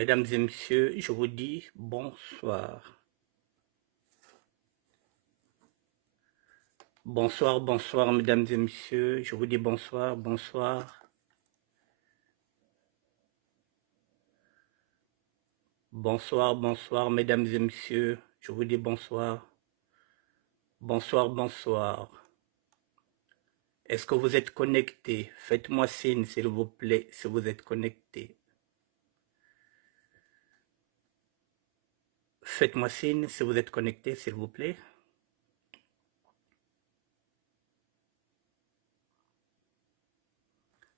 Mesdames et messieurs, je vous dis bonsoir. Bonsoir, bonsoir, mesdames et messieurs. Je vous dis bonsoir, bonsoir. Bonsoir, bonsoir, mesdames et messieurs. Je vous dis bonsoir. Bonsoir, bonsoir. Est-ce que vous êtes connectés? Faites-moi signe, s'il vous plaît, si vous êtes connectés. Faites-moi signe si vous êtes connectés, s'il vous plaît.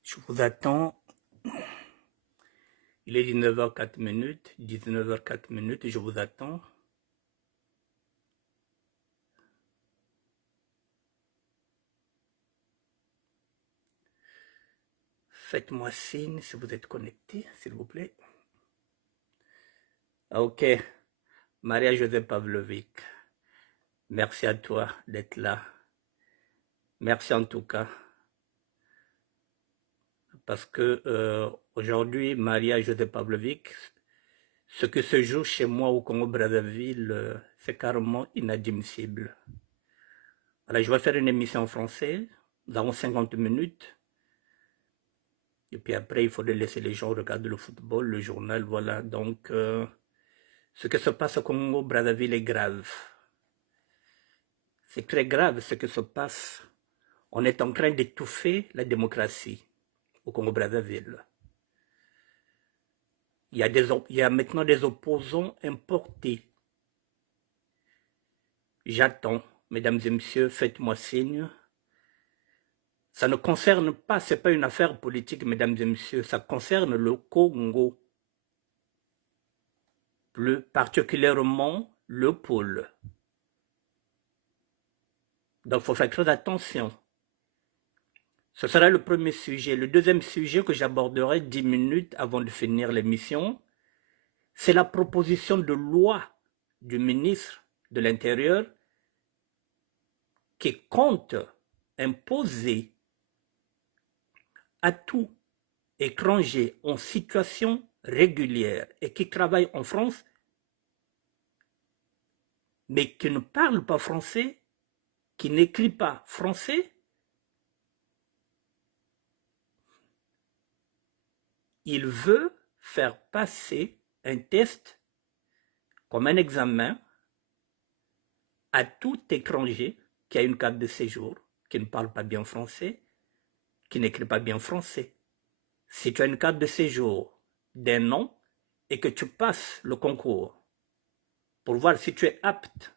Je vous attends. Il est 19h04, 19h04, je vous attends. Faites-moi signe si vous êtes connectés, s'il vous plaît. Ok, Maria-Josée Pavlovic, merci à toi d'être là. Merci en tout cas. Parce que aujourd'hui, Maria-Josée Pavlovic, ce que se joue chez moi au Congo-Brazzaville, c'est carrément inadmissible. Voilà, je vais faire une émission en français, nous avons 50 minutes. Et puis après, il faudrait laisser les gens regarder le football, le journal, voilà. Donc, ce qui se passe au Congo-Brazzaville est grave. C'est très grave ce qui se passe. On est en train d'étouffer la démocratie au Congo-Brazzaville. Il y a maintenant des opposants importés. J'attends, mesdames et messieurs, faites-moi signe. Ça ne concerne pas, ce n'est pas une affaire politique, mesdames et messieurs, ça concerne le Congo. Plus particulièrement le pôle. Donc il faut faire très attention. Ce sera le premier sujet. Le deuxième sujet que j'aborderai 10 minutes avant de finir l'émission, c'est la proposition de loi du ministre de l'Intérieur qui compte imposer à tout étranger en situation régulière et qui travaille en France, mais qui ne parle pas français, qui n'écrit pas français, il veut faire passer un test comme un examen à tout étranger qui a une carte de séjour, qui ne parle pas bien français, qui n'écrit pas bien français. Si tu as une carte de séjour d'un an et que tu passes le concours pour voir si tu es apte,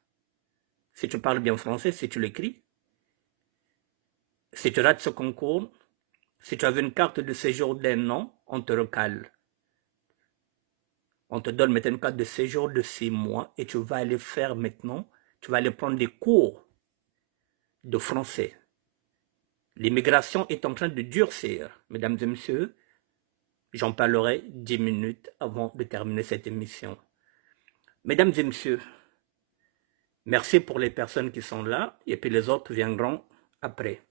si tu parles bien français, si tu l'écris, si tu rates ce concours, si tu avais une carte de séjour d'un an, on te recale. On te donne maintenant une carte de séjour de 6 mois et tu vas aller faire maintenant, tu vas aller prendre des cours de français. L'immigration est en train de durcir, mesdames et messieurs. J'en parlerai 10 minutes avant de terminer cette émission. Mesdames et messieurs, merci pour les personnes qui sont là et puis les autres viendront après.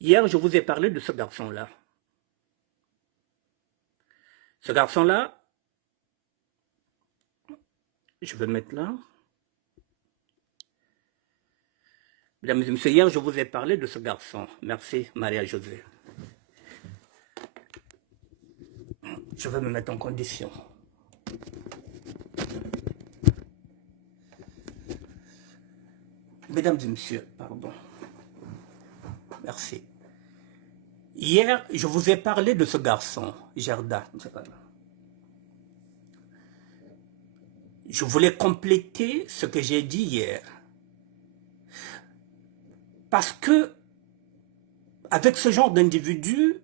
Hier, je vous ai parlé de ce garçon-là. Ce garçon-là, je vais le mettre là. Mesdames et messieurs, hier, je vous ai parlé de ce garçon. Merci, Maria-Josée. Je vais me mettre en condition. Mesdames et messieurs, pardon. Merci. Hier, je vous ai parlé de ce garçon, Gerda. Je voulais compléter ce que j'ai dit hier. Parce que, avec ce genre d'individu,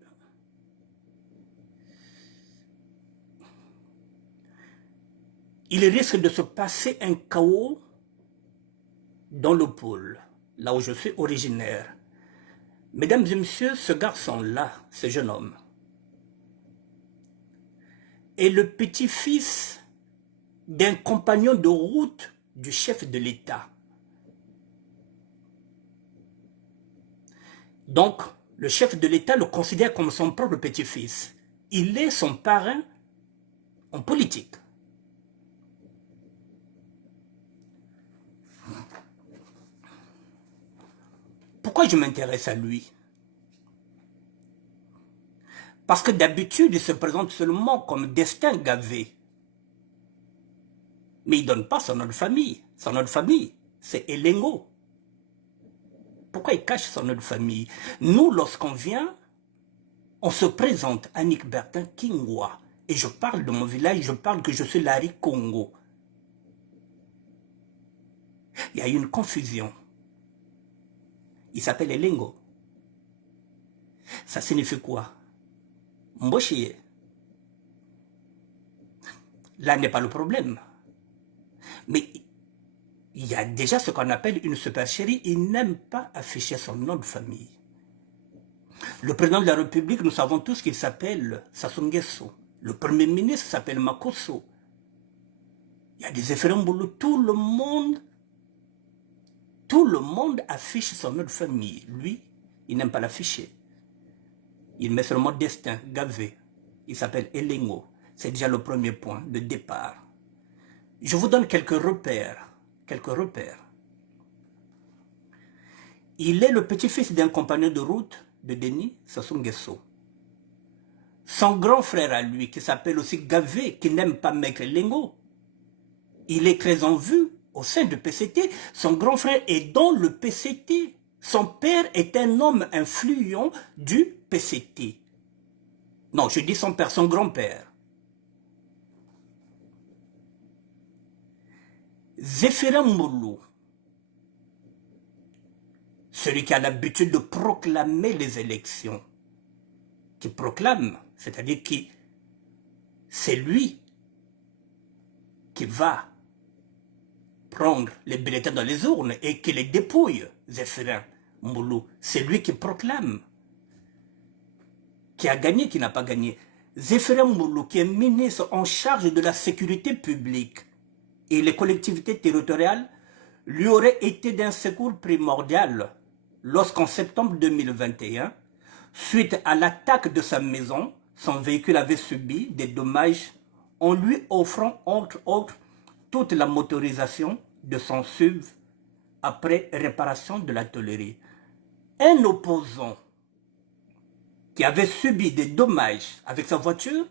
il risque de se passer un chaos dans le pôle, là où je suis originaire. Mesdames et messieurs, ce garçon-là, ce jeune homme, est le petit-fils d'un compagnon de route du chef de l'État. Donc, le chef de l'État le considère comme son propre petit-fils. Il est son parrain en politique. Pourquoi je m'intéresse à lui? Parce que d'habitude, il se présente seulement comme Destin Gavé. Mais il ne donne pas son nom de famille. Son nom de famille, c'est Elengo. Pourquoi il cache son nom de famille? Nous, lorsqu'on vient, on se présente Annick Bertin Kingwa. Et je parle de mon village, je parle que je suis Larry Congo. Il y a eu une confusion. Il s'appelle Elengo. Ça signifie quoi? Mboshie. Là n'est pas le problème. Mais il y a déjà ce qu'on appelle une supercherie. Il n'aime pas afficher son nom de famille. Le président de la République, nous savons tous qu'il s'appelle Sassou Nguesso. Le premier ministre s'appelle Makosso. Il y a des référendums, tout le monde affiche son nom de famille. Lui, il n'aime pas l'afficher. Il met seulement Destin, Gavé. Il s'appelle Elengo. C'est déjà le premier point de départ. Je vous donne quelques repères. Il est le petit-fils d'un compagnon de route de Denis Sassou Nguesso. Son grand frère à lui, qui s'appelle aussi Gavé, qui n'aime pas Maître Elengo, il est très en vue au sein du PCT. Son grand frère est dans le PCT. Son père est un homme influent du PCT. Non, je dis son père, son grand-père. Zéphirin Moulou, celui qui a l'habitude de proclamer les élections, qui proclame, c'est-à-dire qui, c'est lui qui va prendre les bulletins dans les urnes et qui les dépouille, Zéphirin Moulou. C'est lui qui proclame. Qui a gagné, qui n'a pas gagné. Zéphirin Moulou, qui est ministre en charge de la sécurité publique et les collectivités territoriales, lui aurait été d'un secours primordial lorsqu'en septembre 2021, suite à l'attaque de sa maison, son véhicule avait subi des dommages en lui offrant, entre autres, toute la motorisation de son SUV après réparation de la tôlerie. Un opposant qui avait subi des dommages avec sa voiture,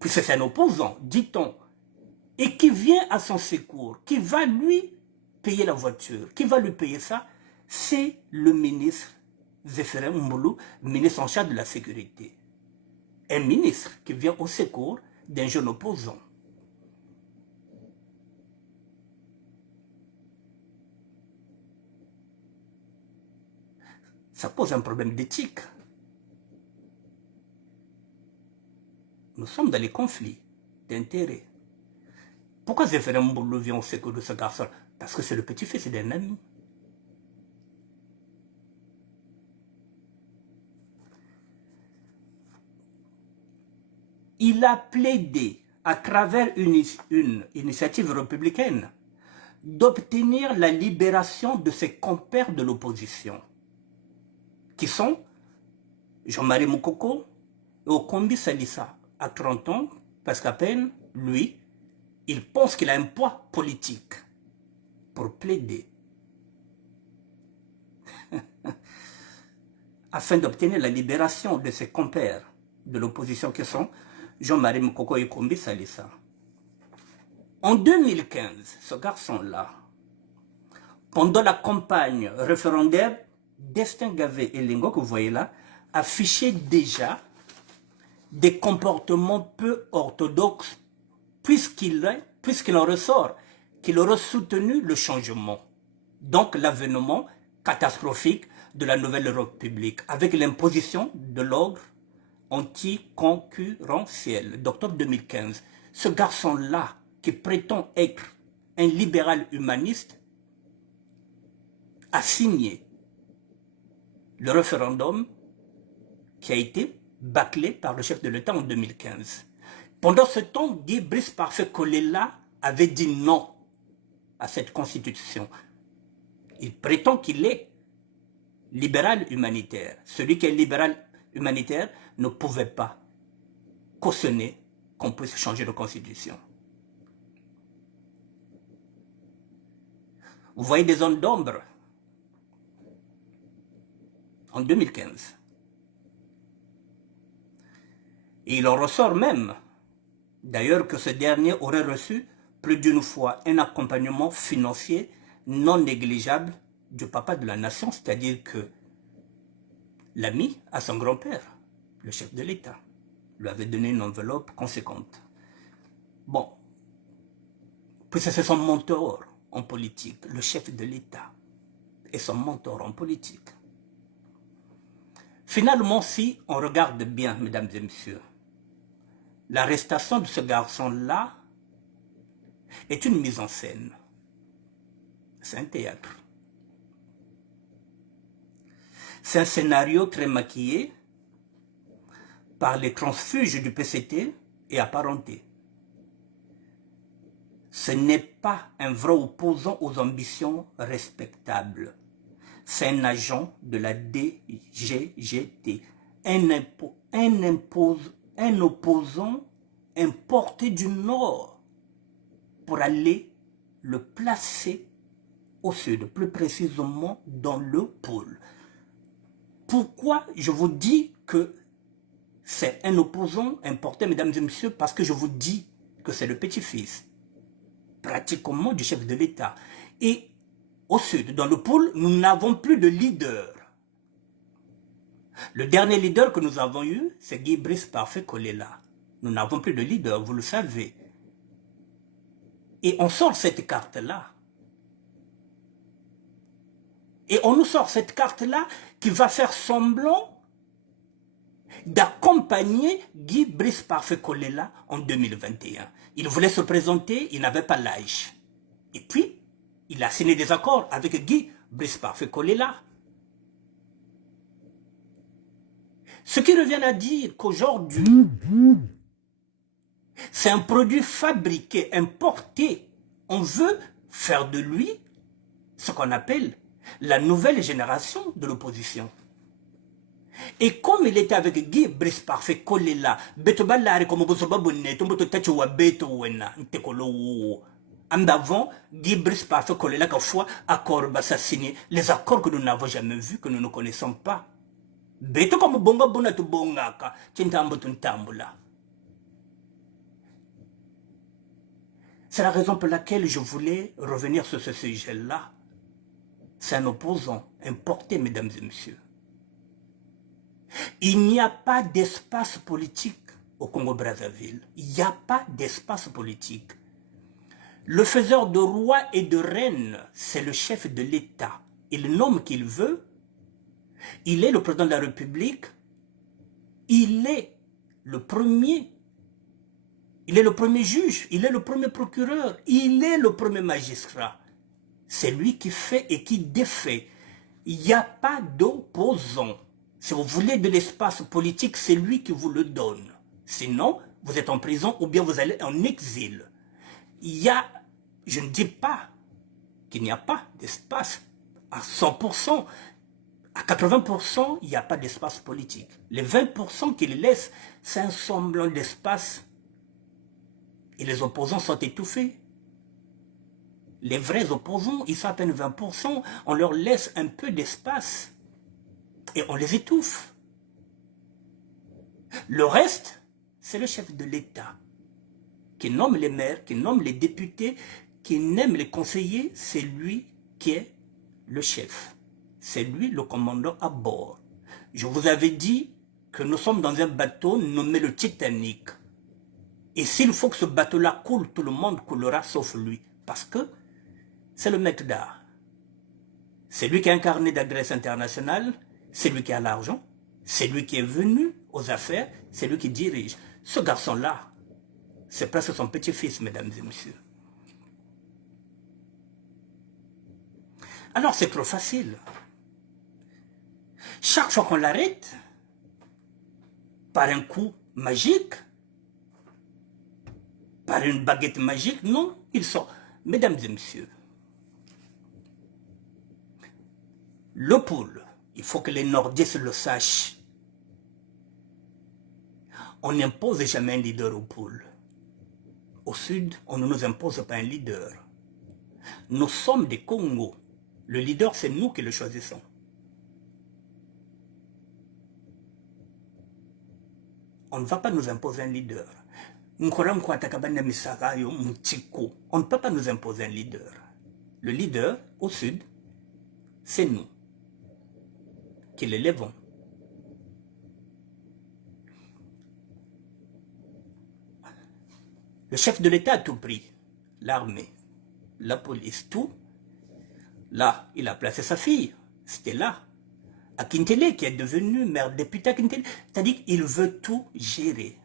puisque c'est un opposant, dit-on, et qui vient à son secours, qui va lui payer la voiture, qui va lui payer ça, c'est le ministre Zéphirin Moulou, ministre en charge de la sécurité. Un ministre qui vient au secours d'un jeune opposant. Ça pose un problème d'éthique. Nous sommes dans les conflits d'intérêts. Pourquoi Zéphirin Moulou vient au secours de ce garçon? Parce que c'est le petit-fils d'un ami. Il a plaidé à travers une initiative républicaine d'obtenir la libération de ses compères de l'opposition, qui sont Jean-Marie Moukoko et Okombi Salissa, à 30 ans, parce qu'à peine, lui, il pense qu'il a un poids politique pour plaider afin d'obtenir la libération de ses compères de l'opposition qui sont Jean-Marie Moukoko et Okombi Salissa. En 2015, ce garçon-là, pendant la campagne référendaire, Destin Gavé et Elengo, que vous voyez là, affichaient déjà des comportements peu orthodoxes, puisqu'il en ressort qu'il aurait soutenu le changement, donc l'avènement catastrophique de la nouvelle République, avec l'imposition de l'ordre anticoncurrentiel d'octobre 2015. Ce garçon-là, qui prétend être un libéral humaniste, a signé le référendum qui a été bâclé par le chef de l'État en 2015. Pendant ce temps, Guy Brice Parfait Kolela avait dit non à cette constitution. Il prétend qu'il est libéral humanitaire. Celui qui est libéral humanitaire ne pouvait pas cautionner qu'on puisse changer de constitution. Vous voyez des zones d'ombre en 2015. Et il en ressort même, d'ailleurs, que ce dernier aurait reçu plus d'une fois un accompagnement financier non négligeable du papa de la nation, c'est-à-dire que l'ami à son grand-père, le chef de l'État, lui avait donné une enveloppe conséquente. Bon, puisque c'est son mentor en politique, le chef de l'État est son mentor en politique. Finalement, si on regarde bien, mesdames et messieurs, l'arrestation de ce garçon-là est une mise en scène. C'est un théâtre. C'est un scénario très maquillé par les transfuges du PCT et apparentés. Ce n'est pas un vrai opposant aux ambitions respectables. C'est un agent de la DGGT, un opposant importé du Nord pour aller le placer au Sud, plus précisément dans le pôle. Pourquoi je vous dis que c'est un opposant importé, mesdames et messieurs? Parce que je vous dis que c'est le petit-fils, pratiquement, du chef de l'État. Et au Sud, dans le pôle, nous n'avons plus de leader. Le dernier leader que nous avons eu, c'est Guy Brice Parfait Kolela. Nous n'avons plus de leader, vous le savez. Et on sort cette carte-là. Et on nous sort cette carte-là qui va faire semblant d'accompagner Guy Brice Parfait Kolela en 2021. Il voulait se présenter, il n'avait pas l'âge. Et puis, il a signé des accords avec Guy Brice Parfait Kolela. Ce qui revient à dire qu'aujourd'hui, c'est un produit fabriqué, importé. On veut faire de lui ce qu'on appelle la nouvelle génération de l'opposition. Et comme il était avec Guy Brice Parfait Kolela, en avant, Guy Brice Parfait Kolela, quelquefois, accord assassiné, les accords que nous n'avons jamais vus, que nous ne connaissons pas. Beto comme bonga bona tu bongaka, tintambo tuntambula. C'est la raison pour laquelle je voulais revenir sur ce sujet-là. C'est un opposant importé, mesdames et messieurs. Il n'y a pas d'espace politique au Congo-Brazzaville. Il n'y a pas d'espace politique. Le faiseur de rois et de reines, c'est le chef de l'État. Il nomme qu'il veut. Il est le président de la République. Il est le premier. Il est le premier juge. Il est le premier procureur. Il est le premier magistrat. C'est lui qui fait et qui défait. Il n'y a pas d'opposant. Si vous voulez de l'espace politique, c'est lui qui vous le donne. Sinon, vous êtes en prison ou bien vous allez en exil. Il y a, je ne dis pas qu'il n'y a pas d'espace à 100%. À 80%, il n'y a pas d'espace politique. Les 20% qu'il laisse, c'est un semblant d'espace. Et les opposants sont étouffés. Les vrais opposants, ils sont à peine 20%. On leur laisse un peu d'espace. Et on les étouffe. Le reste, c'est le chef de l'État qui nomme les maires, qui nomme les députés, qui nomme les conseillers. C'est lui qui est le chef. C'est lui le commandant à bord. Je vous avais dit que nous sommes dans un bateau nommé le Titanic. Et s'il faut que ce bateau-là coule, tout le monde coulera sauf lui. Parce que c'est le maître d'art. C'est lui qui a incarné d'adresse internationale. C'est lui qui a l'argent. C'est lui qui est venu aux affaires. C'est lui qui dirige. Ce garçon-là, c'est presque son petit-fils, mesdames et messieurs. Alors c'est trop facile. Chaque fois qu'on l'arrête, par un coup magique, par une baguette magique, non, il sort. Mesdames et messieurs, le pôle, il faut que les nordistes le sachent. On n'impose jamais un leader au pôle. Au sud, on ne nous impose pas un leader. Nous sommes des Congos. Le leader, c'est nous qui le choisissons. On ne va pas nous imposer un leader. On ne peut pas nous imposer un leader. Le leader, au sud, c'est nous qui l'élèvons. Le chef de l'État a tout pris. L'armée, la police, tout. Là, il a placé sa fille. C'était là. À Kintele, qui est devenu maire député à Kintele. C'est-à-dire qu'il veut tout gérer.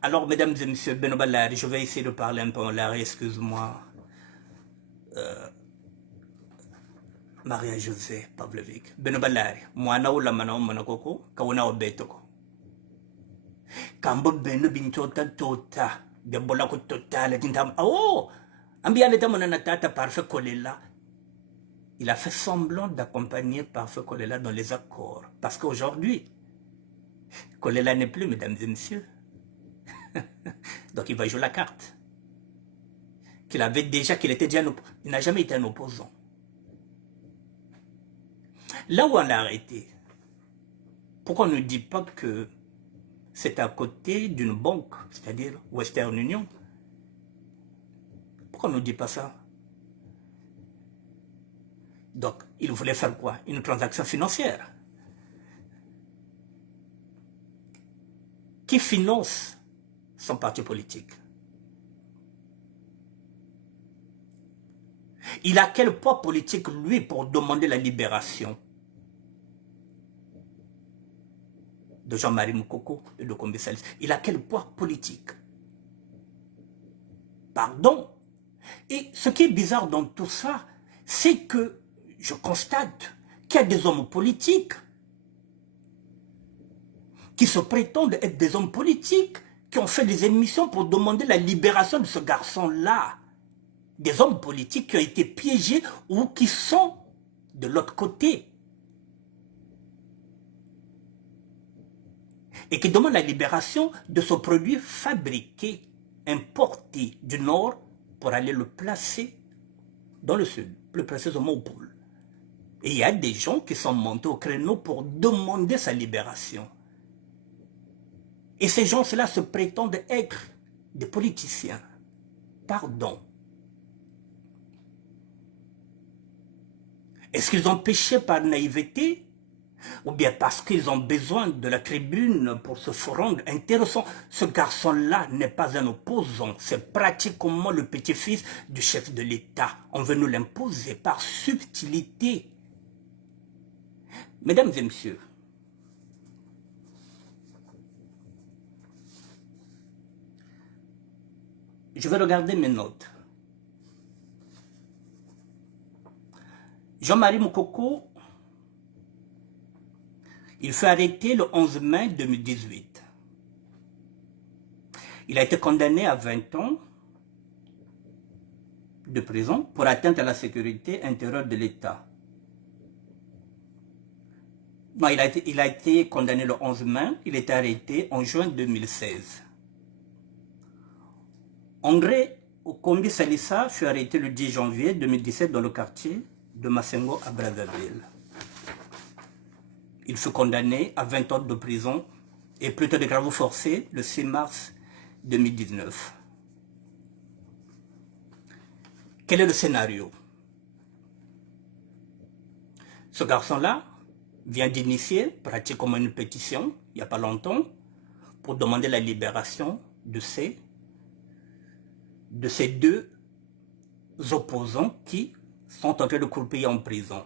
Alors, mesdames et messieurs, Benobalari, je vais essayer de parler un peu en l'air, excuse-moi. Maria-José Pavlovic. Benobalari, mwana ula mana manakoko, kawana obetoko. Kambo beno bintota tota, de bolako totale, tintam. Oh! Ambiane tamona tata parfait Kolela. Il a fait semblant d'accompagner Parfait Kolela dans les accords. Parce qu'aujourd'hui, Kolela n'est plus, mesdames et messieurs. Donc il va jouer la carte. Qu'il était déjà il n'a jamais été un opposant. Là où on l'a arrêté, pourquoi on ne dit pas que c'est à côté d'une banque, c'est-à-dire Western Union? Pourquoi on ne dit pas ça? Donc, il voulait faire quoi? Une transaction financière. Qui finance son parti politique? Il a quel poids politique, lui, pour demander la libération de Jean-Marie Moukoko et de Kombi Salis? Il a quel poids politique? Pardon? Et ce qui est bizarre dans tout ça, c'est que je constate qu'il y a des hommes politiques qui se prétendent être des hommes politiques, qui ont fait des émissions pour demander la libération de ce garçon-là. Des hommes politiques qui ont été piégés ou qui sont de l'autre côté. Et qui demandent la libération de ce produit fabriqué, importé du Nord pour aller le placer dans le Sud, plus précisément au pôle. Et il y a des gens qui sont montés au créneau pour demander sa libération. Et ces gens-là se prétendent être des politiciens. Pardon. Est-ce qu'ils ont péché par naïveté? Ou bien parce qu'ils ont besoin de la tribune pour se rendre intéressant? Ce garçon-là n'est pas un opposant. C'est pratiquement le petit-fils du chef de l'État. On veut nous l'imposer par subtilité. Mesdames et messieurs, je vais regarder mes notes. Jean-Marie Moukoko, il fut arrêté le 11 mai 2018. Il a été condamné à 20 ans de prison pour atteinte à la sécurité intérieure de l'État. Non, il a été condamné le 11 mai, il est arrêté en juin 2016. André Kombi Salissa fut arrêté le 10 janvier 2017 dans le quartier de Massengo à Brazzaville. Il fut condamné à 20 ans de prison et plutôt de travaux forcés le 6 mars 2019. Quel est le scénario? Ce garçon-là vient d'initier pratiquement une pétition, il n'y a pas longtemps, pour demander la libération de ces deux opposants qui sont en train de croupir en prison.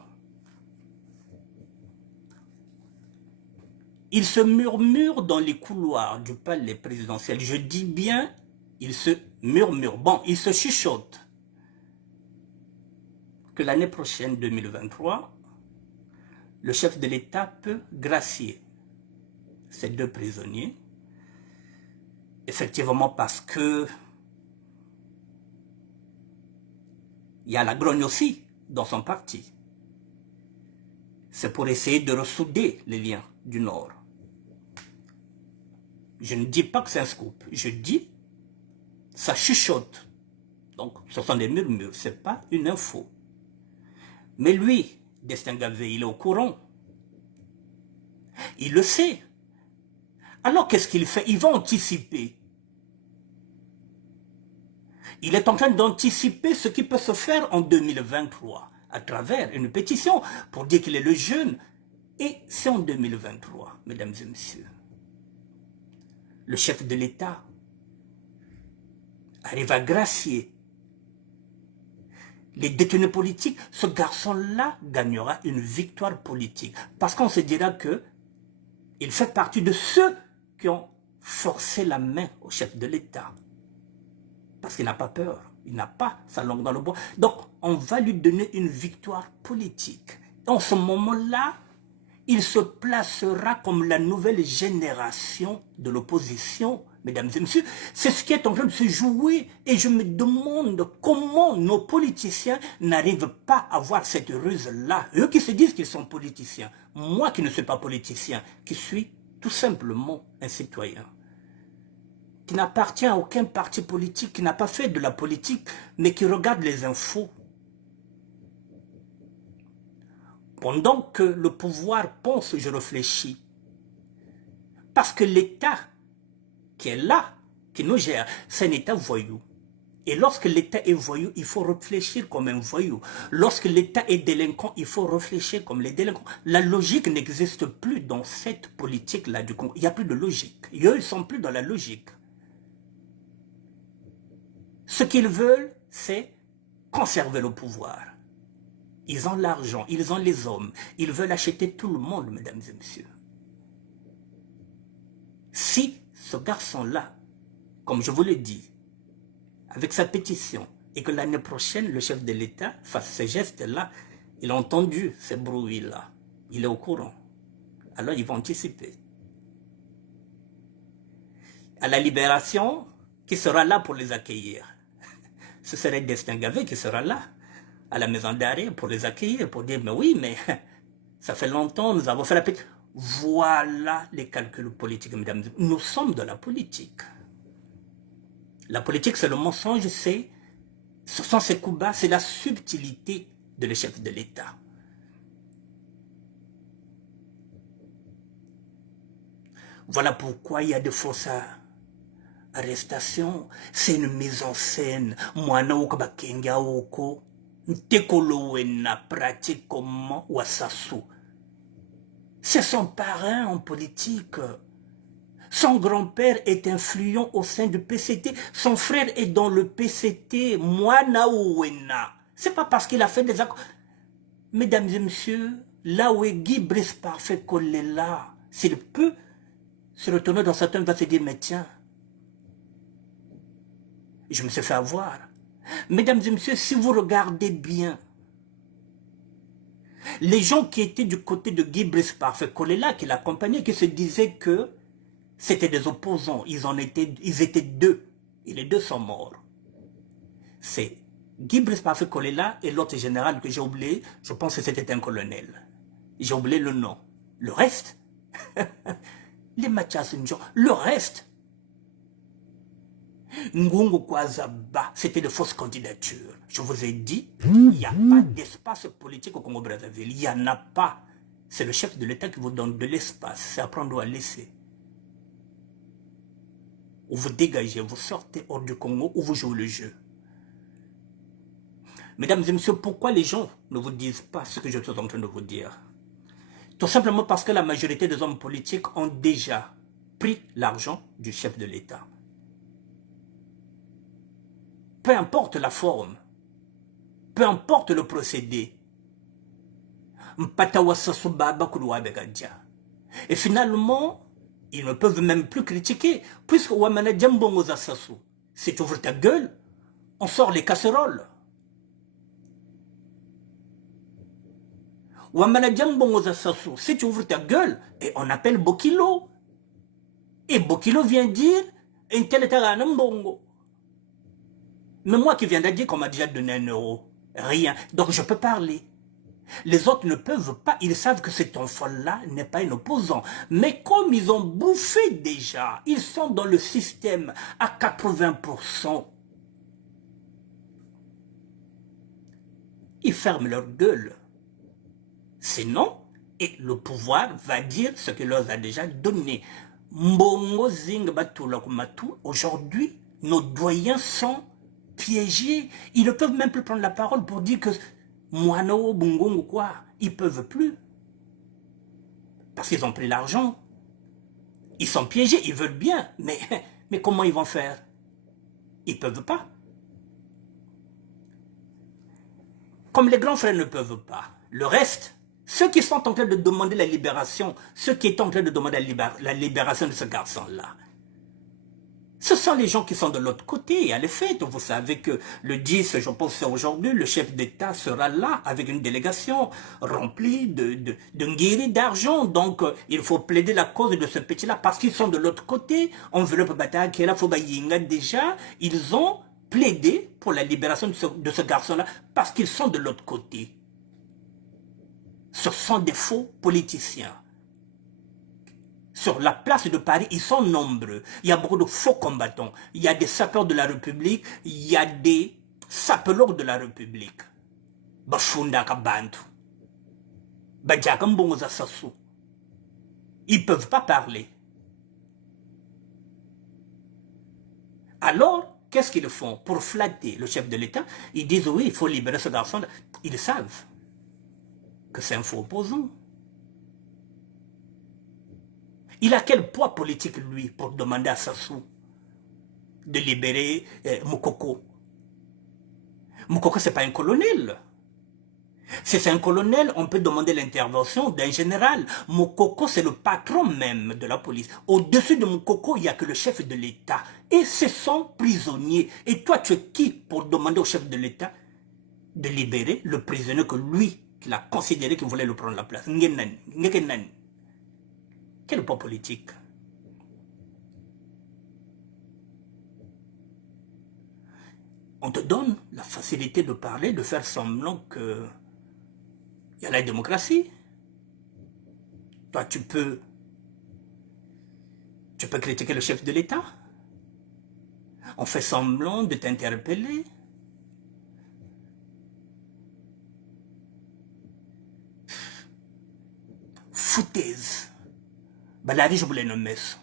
Il se murmure dans les couloirs du palais présidentiel. Je dis bien, il se murmure. Bon, il se chuchote que l'année prochaine, 2023, le chef de l'État peut gracier ces deux prisonniers. Effectivement, parce que il y a la grogne aussi dans son parti. c'est pour essayer de ressouder les liens du Nord. Je ne dis pas que c'est un scoop, je dis, ça chuchote. Donc, ce sont des murmures, ce n'est pas une info. Mais lui, Destin Gavé, il est au courant. Il le sait. Alors, qu'est-ce qu'il fait? Il va anticiper. Il est en train d'anticiper ce qui peut se faire en 2023 à travers une pétition pour dire qu'il est le jeune. Et c'est en 2023, mesdames et messieurs. Le chef de l'État arrive à gracier les détenus politiques. Ce garçon-là gagnera une victoire politique. Parce qu'on se dira que il fait partie de ceux qui ont forcé la main au chef de l'État. Parce qu'il n'a pas peur. Il n'a pas sa langue dans le bois. Donc, on va lui donner une victoire politique. En ce moment-là, il se placera comme la nouvelle génération de l'opposition, mesdames et messieurs. C'est ce qui est en train de se jouer. Et je me demande comment nos politiciens n'arrivent pas à voir cette ruse-là. Eux qui se disent qu'ils sont politiciens. Moi qui ne suis pas politicien, qui suis tout simplement un citoyen, qui n'appartient à aucun parti politique, qui n'a pas fait de la politique, mais qui regarde les infos. Pendant que le pouvoir pense, je réfléchis. Parce que l'État qui est là, qui nous gère, c'est un État voyou. Et lorsque l'État est voyou, il faut réfléchir comme un voyou. Lorsque l'État est délinquant, il faut réfléchir comme les délinquants. La logique n'existe plus dans cette politique-là du Congo. Il n'y a plus de logique. Eux, ils ne sont plus dans la logique. Ce qu'ils veulent, c'est conserver le pouvoir. Ils ont l'argent, ils ont les hommes. Ils veulent acheter tout le monde, mesdames et messieurs. Si ce garçon-là, comme je vous l'ai dit, avec sa pétition, et que l'année prochaine, le chef de l'État fasse ces gestes-là, il a entendu ces bruits-là, il est au courant. Alors ils vont anticiper. À la libération, qui sera là pour les accueillir? Ce serait Destin Gavé qui sera là, à la maison d'arrêt, pour les accueillir, pour dire, mais oui, mais ça fait longtemps, nous avons fait la pétition. Voilà les calculs politiques, mesdames. Nous sommes de la politique. La politique, c'est le mensonge, ce sont ces coups bas, c'est la subtilité de le chef de l'État. Voilà pourquoi il y a de fausses arrestations. C'est une mise en scène. Mwana ukabakenga oko. Ntekolowena pratiquement wasasu. C'est son parrain en politique. Son grand-père est influent au sein du PCT. Son frère est dans le PCT. Mwana Ouena. C'est pas parce qu'il a fait des accords. Mesdames et messieurs, là où est Guy Brice Parfait collé là, s'il peut se retourner dans sa tombe, il va se dire, mais tiens, je me suis fait avoir. Mesdames et messieurs, si vous regardez bien, les gens qui étaient du côté de Guy Brice Parfait collé là, qui l'accompagnaient, qui se disaient que c'était des opposants, ils étaient deux, et les deux sont morts. C'est Guy Brice Parfait Kolela et l'autre général que j'ai oublié, je pense que c'était un colonel. J'ai oublié le nom. Le reste, les Mathias Njo, le reste, Ngungu Kwazaba, c'était de fausses candidatures. Je vous ai dit, il n'y a pas d'espace politique au Congo-Brazzaville, il n'y en a pas. C'est le chef de l'État qui vous donne de l'espace, c'est à prendre ou à laisser. Ou vous dégagez, vous sortez hors du Congo, ou vous jouez le jeu. Mesdames et messieurs, pourquoi les gens ne vous disent pas ce que je suis en train de vous dire? Tout simplement parce que la majorité des hommes politiques ont déjà pris l'argent du chef de l'État. Peu importe la forme, peu importe le procédé. Et finalement, ils ne peuvent même plus critiquer, puisque Wamana Djambongo Zasasu, si tu ouvres ta gueule, on sort les casseroles. Wamana Djambongo Zasasu, si tu ouvres ta gueule, et on appelle Bokilo. Et Bokilo vient dire, un tel est un bongo. Mais moi qui viens de dire qu'on m'a déjà donné 1 euro, rien. Donc je peux parler. Les autres ne peuvent pas, ils savent que cet enfant-là n'est pas un opposant. Mais comme ils ont bouffé déjà, ils sont dans le système à 80%. Ils ferment leur gueule. Sinon, et le pouvoir va dire ce qu'il leur a déjà donné. Mbongo Zing Batula Kumatu, aujourd'hui, nos doyens sont piégés. Ils ne peuvent même plus prendre la parole pour dire que Moano, Bungongo ou quoi, ils peuvent plus. Parce qu'ils ont pris l'argent. Ils sont piégés, ils veulent bien, mais comment ils vont faire? Ils peuvent pas. Comme les grands frères ne peuvent pas. Le reste, ceux qui sont en train de demander la libération, ceux qui sont en train de demander la libération de ce garçon-là, ce sont les gens qui sont de l'autre côté. Et à l'effet, vous savez que le 10, je pense c'est aujourd'hui, le chef d'État sera là avec une délégation remplie de nguiri d'argent. Donc, il faut plaider la cause de ce petit-là parce qu'ils sont de l'autre côté. Enveloppe bataille qui est là, Fobayinga, déjà, ils ont plaidé pour la libération de ce garçon-là parce qu'ils sont de l'autre côté. Ce sont des faux politiciens. Sur la place de Paris, ils sont nombreux. Il y a beaucoup de faux combattants. Il y a des sapeurs de la République. Il y a des sapeurs de la République. Bafunda Kabantu. Badjakambongoza Sassou. Ils ne peuvent pas parler. Alors, qu'est-ce qu'ils font? Pour flatter le chef de l'État, ils disent oui, il faut libérer ce garçon. Ils savent que c'est un faux opposant. Il a quel poids politique, lui, pour demander à Sassou de libérer Moukoko? Moukoko, ce n'est pas un colonel. Si c'est un colonel, on peut demander l'intervention d'un général. Moukoko, c'est le patron même de la police. Au-dessus de Moukoko, il n'y a que le chef de l'État. Et ce sont prisonniers. Et toi, tu es qui pour demander au chef de l'État de libérer le prisonnier que lui, qu'il a considéré qu'il voulait le prendre la place? Quel poids politique? On te donne la facilité de parler, de faire semblant que il y a la démocratie. Toi, tu peux critiquer le chef de l'État. On fait semblant de t'interpeller. Foutaise. Balari, je voulais nommer ça.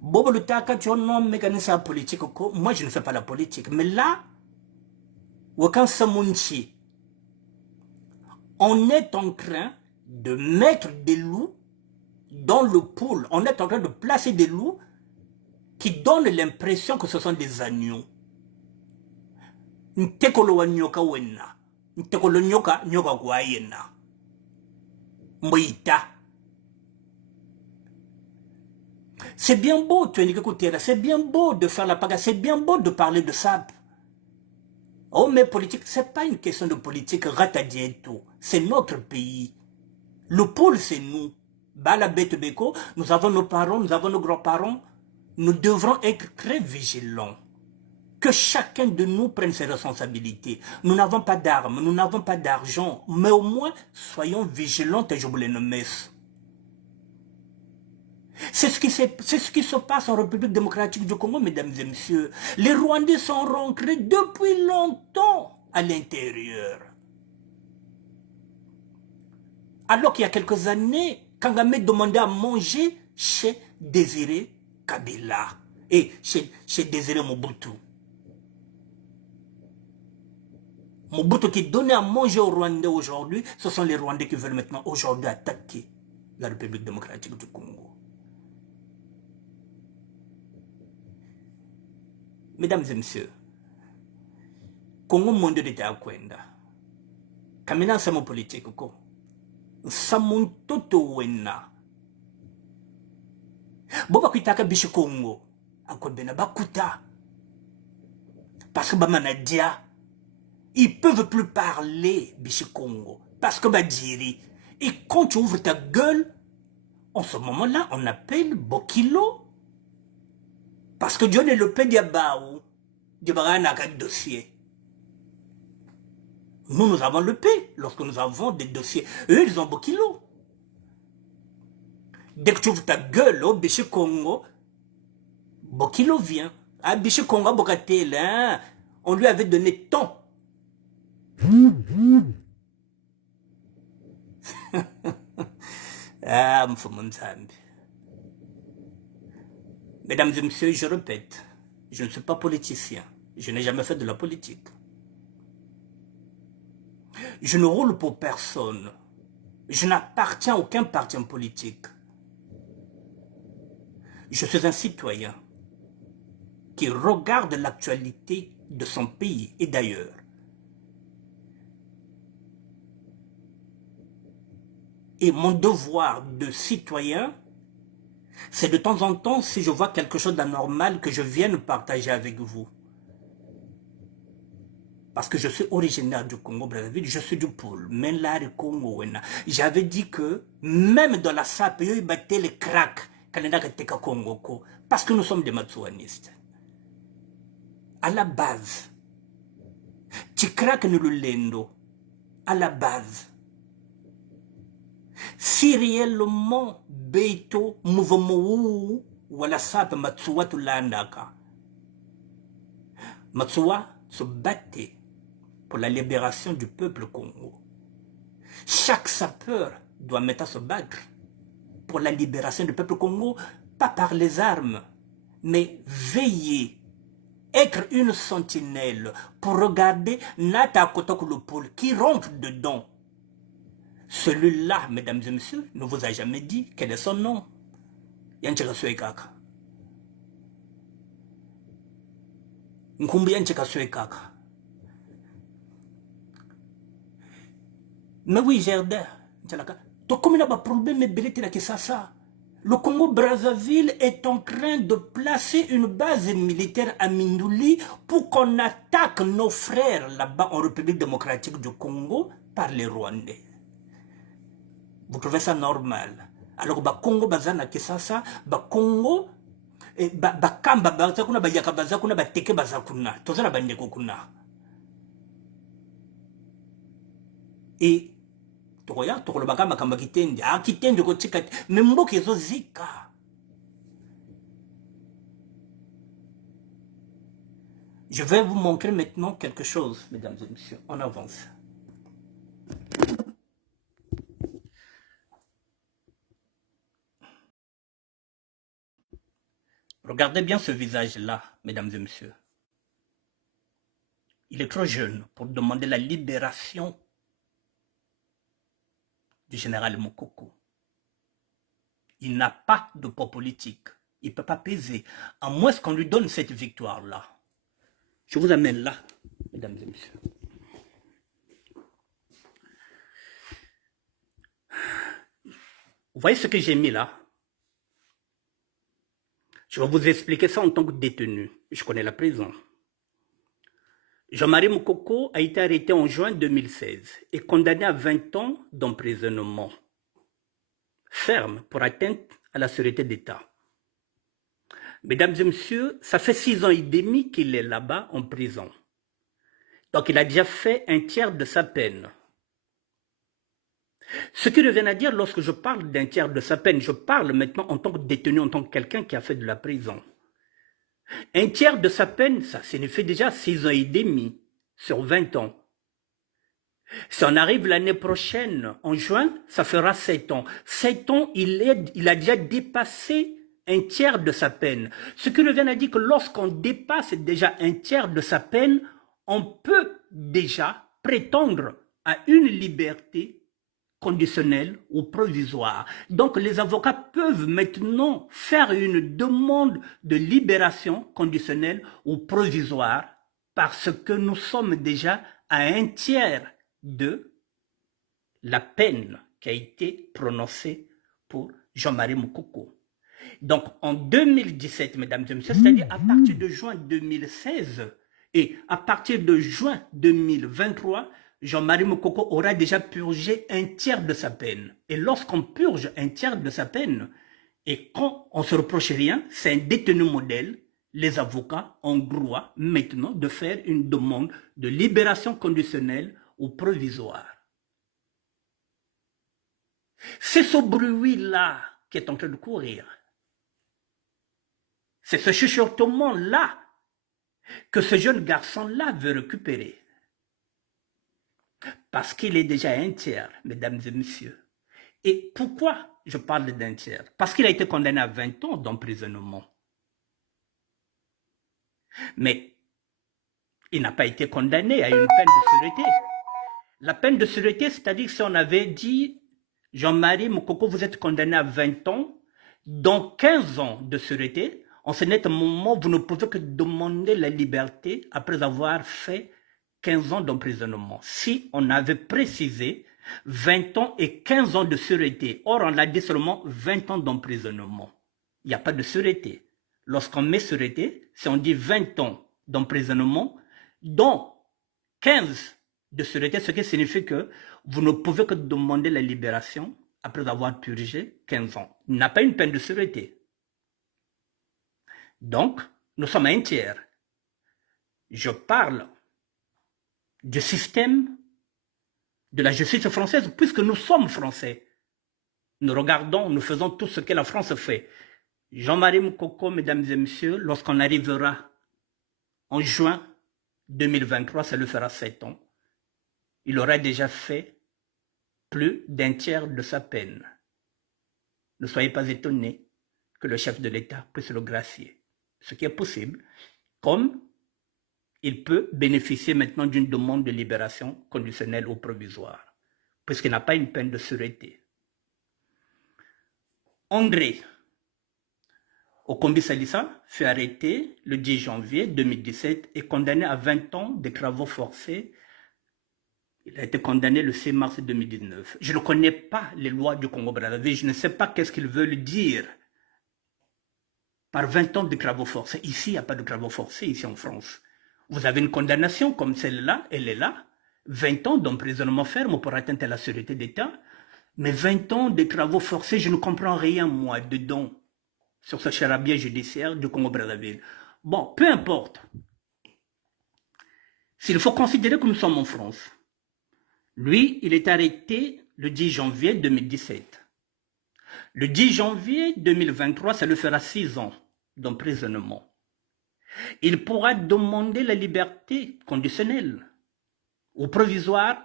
Bobo le taka, tu as un mécanisme politique. Moi, je ne fais pas la politique. Mais là, Wakan Samunchi, on est en train de mettre des loups dans le pool. On est en train de placer des loups qui donnent l'impression que ce sont des agneaux. Ntekolo nyoka wena. Ntekolo nyoka gwayena. Moïta. C'est bien beau, tu es c'est bien beau de faire la pagaille, c'est bien beau de parler de ça. Oh, mais politique, c'est pas une question de politique, ratadieto. C'est notre pays. Le pôle, c'est nous. Bala Bete Beko, nous avons nos parents, nous avons nos grands-parents. Nous devrons être très vigilants. Que chacun de nous prenne ses responsabilités. Nous n'avons pas d'armes, nous n'avons pas d'argent, mais au moins, soyons vigilants et je vous les nomme. C'est ce qui se passe en République démocratique du Congo, mesdames et messieurs. Les Rwandais sont rentrés depuis longtemps à l'intérieur. Alors qu'il y a quelques années, Kagame demandait à manger chez Désiré Kabila et chez Désiré Mobutu. Mobutu qui donnait à manger aux Rwandais aujourd'hui, ce sont les Rwandais qui veulent maintenant aujourd'hui attaquer la République démocratique du Congo. Mesdames et messieurs, Congo monde de à kwenda. Kamina samo politique ko. Samun toto wena. Boba kuitaka bishi Congo. Akwebena bakuta. Parce que bamanadia, ils peuvent plus parler bishi Congo. Parce que badiri. Et quand tu ouvres ta gueule, en ce moment-là, on appelle Bokilo. Parce que Dieu ne le paie diabaou, diabara n'a qu'un dossier. Nous, nous avons le paix lorsque nous avons des dossiers. Eux, ils ont Bokilo. Dès que tu ouvres ta gueule au Bichi Congo, Bokilo vient. À Bichi Congo, Bokatel, hein? On lui avait donné tant. Ah, Mfoumounzambi. Mesdames et messieurs, je répète, je ne suis pas politicien. Je n'ai jamais fait de la politique. Je ne roule pour personne. Je n'appartiens à aucun parti politique. Je suis un citoyen qui regarde l'actualité de son pays et d'ailleurs. Et mon devoir de citoyen, c'est de temps en temps, si je vois quelque chose d'anormal, que je vienne partager avec vous. Parce que je suis originaire du Congo-Brazzaville, je suis du pôle. Mais là, le Congo, j'avais dit que même dans la SAP, ils battaient les cracks parce que nous sommes des Matsouanistes. À la base, tu craques nous le lendo. À la base. Si réellement, Beito, mouvement ou la SAP Matsoua tout l'andaka. Matsoua se battait pour la libération du peuple Congo. Chaque sapeur doit maintenant se battre pour la libération du peuple Congo, pas par les armes, mais veiller, être une sentinelle pour regarder Nata Kotokulopol qui rentre dedans. Celui-là, mesdames et messieurs, ne vous a jamais dit quel est son nom. Yancheka Suekaka. Nkumbi Yancheka Suekaka. Mais oui, Gerda, comme il y a un problème, le Congo-Brazzaville est en train de placer une base militaire à Mindouli pour qu'on attaque nos frères là-bas en République démocratique du Congo par les Rwandais. Vous trouvez ça normal? Alors, le Congo, le Congo, Kamba, Bazakuna, Bayaka, Bazakuna, Bateke, Bazakuna, Tozana Bandekokuna. Et je vais vous montrer maintenant quelque chose, mesdames et messieurs. On avance. Regardez bien ce visage-là, mesdames et messieurs. Il est trop jeune pour demander la libération du général Mokoko. Il n'a pas de poids politique. Il ne peut pas peser. À moins qu'on lui donne cette victoire-là. Je vous amène là, mesdames et messieurs. Vous voyez ce que j'ai mis là? Je vais vous expliquer ça en tant que détenu. Je connais la prison. Jean-Marie Mokoko a été arrêté en juin 2016 et condamné à 20 ans d'emprisonnement ferme pour atteinte à la sûreté d'État. Mesdames et messieurs, ça fait 6 ans et demi qu'il est là-bas en prison. Donc il a déjà fait un tiers de sa peine. Ce qui revient à dire, lorsque je parle d'un tiers de sa peine, je parle maintenant en tant que détenu, en tant que quelqu'un qui a fait de la prison. Un tiers de sa peine, ça signifie déjà 6 ans et demi sur 20 ans. Si on arrive l'année prochaine, en juin, ça fera 7 ans. 7 ans, il a déjà dépassé un tiers de sa peine. Ce qui revient à dire que lorsqu'on dépasse déjà un tiers de sa peine, on peut déjà prétendre à une liberté conditionnelle ou provisoire. Donc les avocats peuvent maintenant faire une demande de libération conditionnelle ou provisoire parce que nous sommes déjà à un tiers de la peine qui a été prononcée pour Jean-Marie Mokoko. Donc en 2017, mesdames et messieurs, c'est-à-dire à partir de juin 2016 et à partir de juin 2023, Jean-Marie Mokoko aura déjà purgé un tiers de sa peine. Et lorsqu'on purge un tiers de sa peine, et quand on ne se reproche rien, c'est un détenu modèle, les avocats ont droit maintenant de faire une demande de libération conditionnelle ou provisoire. C'est ce bruit-là qui est en train de courir. C'est ce chuchotement-là que ce jeune garçon-là veut récupérer. Parce qu'il est déjà un tiers, mesdames et messieurs. Et pourquoi je parle d'un tiers? Parce qu'il a été condamné à 20 ans d'emprisonnement. Mais il n'a pas été condamné à une peine de sûreté. La peine de sûreté, c'est-à-dire que si on avait dit « Jean-Marie Moukoko, vous êtes condamné à 20 ans, dont 15 ans de sûreté, en ce net moment, vous ne pouvez que demander la liberté après avoir fait 15 ans d'emprisonnement. » Si on avait précisé 20 ans et 15 ans de sûreté, or on l'a dit seulement 20 ans d'emprisonnement. Il n'y a pas de sûreté. Lorsqu'on met sûreté, si on dit 20 ans d'emprisonnement, dont 15 de sûreté, ce qui signifie que vous ne pouvez que demander la libération après avoir purgé 15 ans. Il n'a pas une peine de sûreté. Donc, nous sommes à un tiers. Je parle du système de la justice française, puisque nous sommes français. Nous regardons, nous faisons tout ce que la France fait. Jean-Marie Moukoko, mesdames et messieurs, lorsqu'on arrivera en juin 2023, ça lui fera 7 ans, il aura déjà fait plus d'un tiers de sa peine. Ne soyez pas étonnés que le chef de l'État puisse le gracier, ce qui est possible, comme il peut bénéficier maintenant d'une demande de libération conditionnelle ou provisoire, puisqu'il n'a pas une peine de sûreté. André Okombi Salissa fut arrêté le 10 janvier 2017 et condamné à 20 ans de travaux forcés. Il a été condamné le 6 mars 2019. Je ne connais pas les lois du Congo-Brazzaville, je ne sais pas qu'est-ce qu'ils veulent dire par 20 ans de travaux forcés. Ici, il n'y a pas de travaux forcés, ici en France. Vous avez une condamnation comme celle-là, elle est là, 20 ans d'emprisonnement ferme pour atteinte à la sûreté d'État, mais 20 ans de travaux forcés, je ne comprends rien, moi, dedans, sur ce charabia judiciaire du Congo-Brazzaville. Bon, peu importe. S'il faut considérer que nous sommes en France, lui, il est arrêté le 10 janvier 2017. Le 10 janvier 2023, ça lui fera 6 ans d'emprisonnement. Il pourra demander la liberté conditionnelle ou provisoire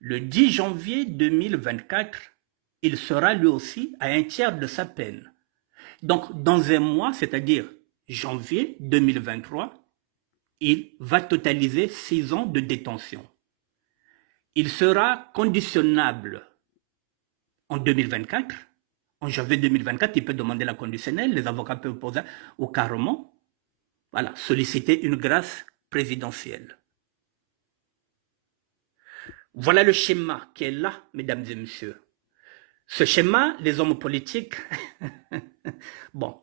le 10 janvier 2024. Il sera lui aussi à un tiers de sa peine. Donc, dans un mois, c'est-à-dire janvier 2023, il va totaliser 6 ans de détention. Il sera conditionnable en 2024. En janvier 2024, il peut demander la conditionnelle. Les avocats peuvent poser au carrément. Voilà, solliciter une grâce présidentielle. Voilà le schéma qui est là, mesdames et messieurs. Ce schéma, les hommes politiques, bon,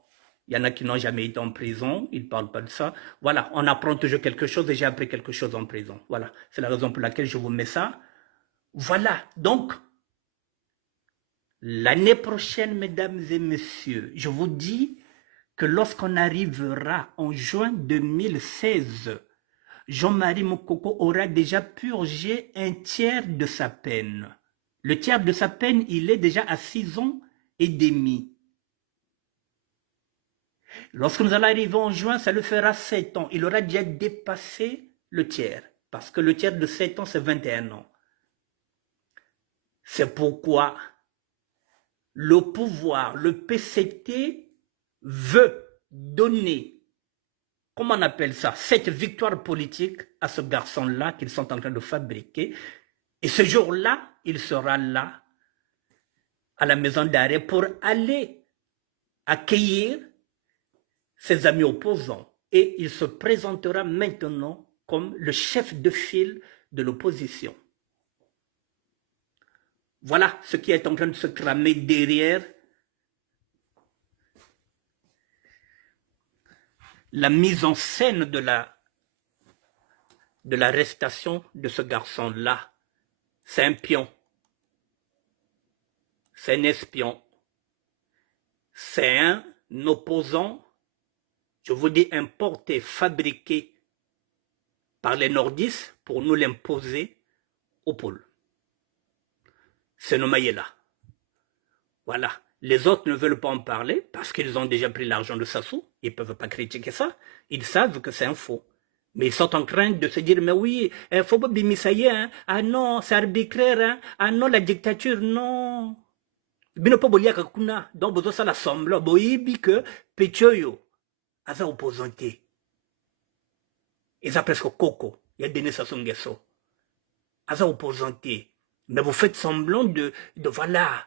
il y en a qui n'ont jamais été en prison, ils ne parlent pas de ça. Voilà, on apprend toujours quelque chose et j'ai appris quelque chose en prison. Voilà, c'est la raison pour laquelle je vous mets ça. Voilà, donc, l'année prochaine, mesdames et messieurs, je vous dis que lorsqu'on arrivera en juin 2016, Jean-Marie Moukoko aura déjà purgé un tiers de sa peine. Le tiers de sa peine, il est déjà à 6 ans et demi. Lorsque nous allons arriver en juin, ça lui fera 7 ans. Il aura déjà dépassé le tiers, parce que le tiers de 7 ans, c'est 21 ans. C'est pourquoi le pouvoir, le PCT, veut donner, comment on appelle ça, cette victoire politique à ce garçon-là qu'ils sont en train de fabriquer. Et ce jour-là, il sera là, à la maison d'arrêt, pour aller accueillir ses amis opposants. Et il se présentera maintenant comme le chef de file de l'opposition. Voilà ce qui est en train de se tramer derrière la mise en scène de l'arrestation de ce garçon-là. C'est un pion. C'est un espion. C'est un opposant, je vous dis, importé, fabriqué par les nordistes pour nous l'imposer au pôle. C'est nommé là. Voilà. Les autres ne veulent pas en parler parce qu'ils ont déjà pris l'argent de Sassou. Ils ne peuvent pas critiquer ça. Ils savent que c'est un faux. Mais ils sont en train de se dire, mais oui, il faut pas bimisayer, hein. Ah non, c'est arbitraire, hein. Ah non, la dictature, non. Bino pas bolia kakuna. Donc, vous ça l'assemble. Boibi que Pechoyo, asa opposanté. Ils ont presque coco. Il y a Denis Sassou Nguesso. Asa opposanté. Mais vous faites semblant de voilà,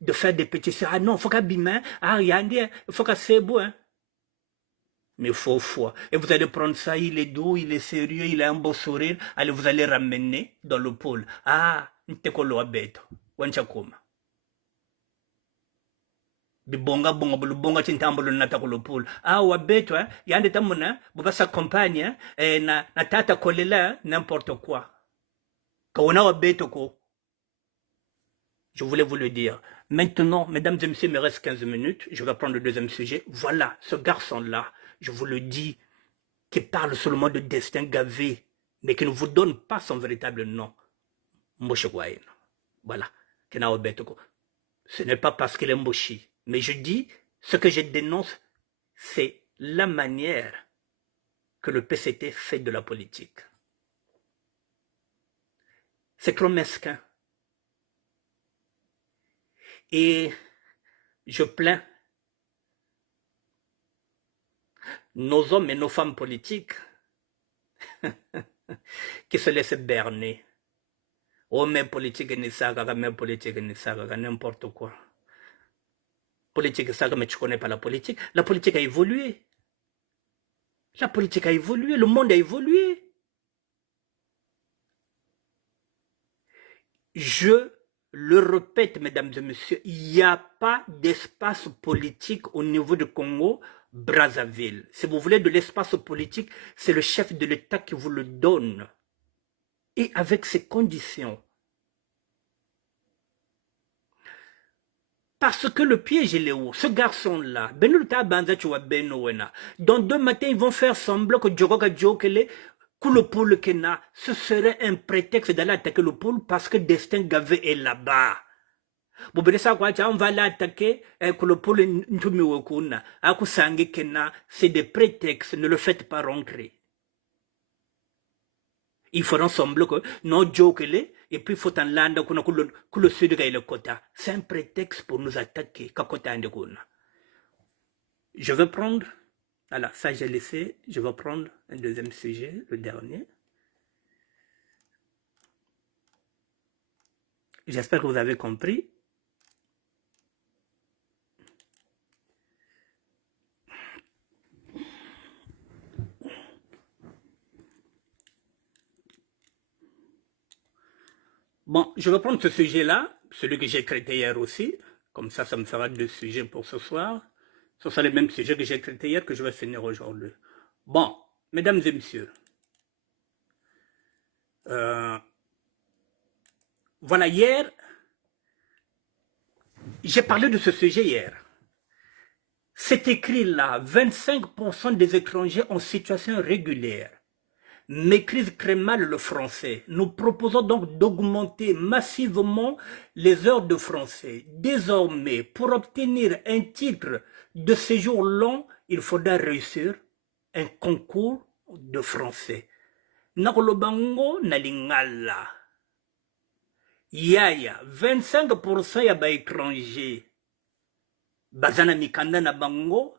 de faire des pétitions. Ah non, faut qu'à bima, ah regardez, faut qu'à c'est beau, hein. Mais faux foi. Et vous allez prendre ça, il est doux, il est sérieux, il a un beau sourire. Allez, vous allez ramener dans le pôle. Ah, n'tekolo abeto. Wanchakoma. Bibonga bonga bulu bonga chintambolo nata ko le pôle. Ah, wabeto, hein. Yande tamona, buba s'accompagne, hein. Na tata kolela, n'importe quoi. Kawana wabeto ko. Je voulais vous le dire. Maintenant, mesdames et messieurs, il me reste 15 minutes. Je vais prendre le deuxième sujet. Voilà, ce garçon-là, je vous le dis, qui parle seulement de destin gavé, mais qui ne vous donne pas son véritable nom. Mboshegwaïn. Voilà. Ce n'est pas parce qu'il est Mboshi. Mais je dis, ce que je dénonce, c'est la manière que le PCT fait de la politique. C'est trop mesquin. Et je plains nos hommes et nos femmes politiques qui se laissent berner. Oh, mais politique n'est ça, mais politique n'est ça, n'importe quoi. Politique, ça, mais tu connais pas la politique. La politique a évolué. La politique a évolué, le monde a évolué. Je le répète, mesdames et messieurs, il n'y a pas d'espace politique au niveau du Congo, Brazzaville. Si vous voulez de l'espace politique, c'est le chef de l'État qui vous le donne. Et avec ces conditions. Parce que le piège, il est où? Ce garçon-là, dans 2 matins, ils vont faire semblant que Djokoka Djokele, que le pôle Kena, ce serait un prétexte d'aller attaquer le pôle parce que Destin Gavé est là-bas. On va l'attaquer, que le pôle Ntumiwokuna, Akusangi Kena, c'est des prétextes, ne le faites pas rentrer. Ils feront semblant que non Djokele, et puis il faut en landa que le sud est le quota. C'est un prétexte pour nous attaquer. Je vais prendre, voilà, ça j'ai laissé, je vais prendre un deuxième sujet, le dernier. J'espère que vous avez compris. Bon, je vais prendre ce sujet-là, celui que j'ai traité hier aussi. Comme ça, ça me fera 2 sujets pour ce soir. Ce sont les mêmes sujets que j'ai traités hier que je vais finir aujourd'hui. Bon, mesdames et messieurs. Voilà, hier, j'ai parlé de ce sujet hier. C'est écrit là, 25% des étrangers en situation régulière maîtrisent très mal le français. Nous proposons donc d'augmenter massivement les heures de français. Désormais, pour obtenir un titre de séjour long, il faudra réussir un concours de français. Nakolobango nalingala. Yaya, 25% ya ba étranger. Bazana mikanda na bango,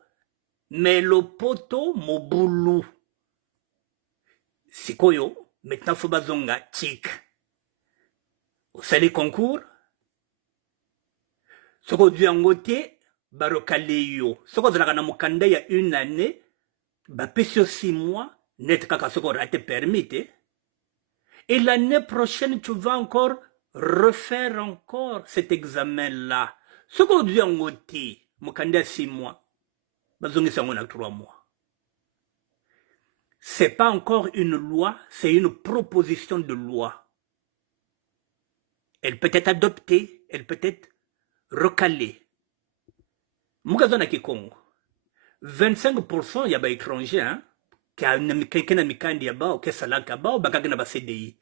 mais le poto mobulu. Sikoyo, maintenant faut bazonga tik. Au sali concours, soko du angote, barokaleyo. Soko zalaka na mokanda ya 1 année, ba pesio 6 mois, net kaka soko rate permis. Et l'année prochaine, tu vas encore refaire encore cet examen-là. Soko du angote, mokanda 6 mois, bazongi sango na 3 mois. C'est pas encore une loi, c'est une proposition de loi. Elle peut être adoptée, elle peut être recalée. Mugazona Kikongo, 25% il y a des étrangers, hein, qui a un mikandi yaba, ou qui salaka ba, ou bakagana ba CDI.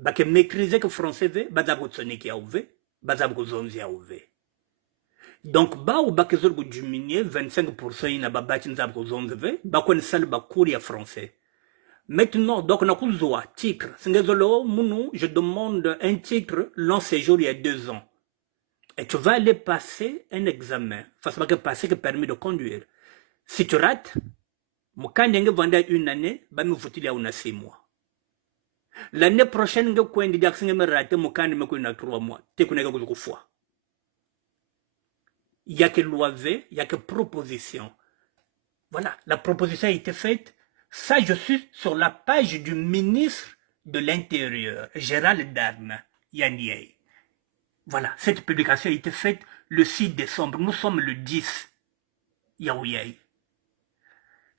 bake maîtriser que français ve bazab ko tsoniki ya uve bazab ko zonzi ya uve donc ba ou bake zor ko diminuer 25% ina babati nzab ko zonzi ve bako ni sal ba cours ya français. Maintenant, donc, on a titre. Je demande un titre long séjour il y a 2 ans. Et tu vas aller passer un examen. Face à passer que permis de conduire. Si tu rates, mon candidat vendait une année, bah me faut-il y a 6 mois. L'année prochaine, je vais dire que je raté, mon candidat me 3 mois. Tu connais que fois. Il n'y a que loi V, il n'y a que proposition. Voilà, la proposition a été faite. Ça, je suis sur la page du ministre de l'Intérieur, Gérald Darmanin, Yannier. Voilà, cette publication a été faite le 6 décembre. Nous sommes le 10. Yaouyay.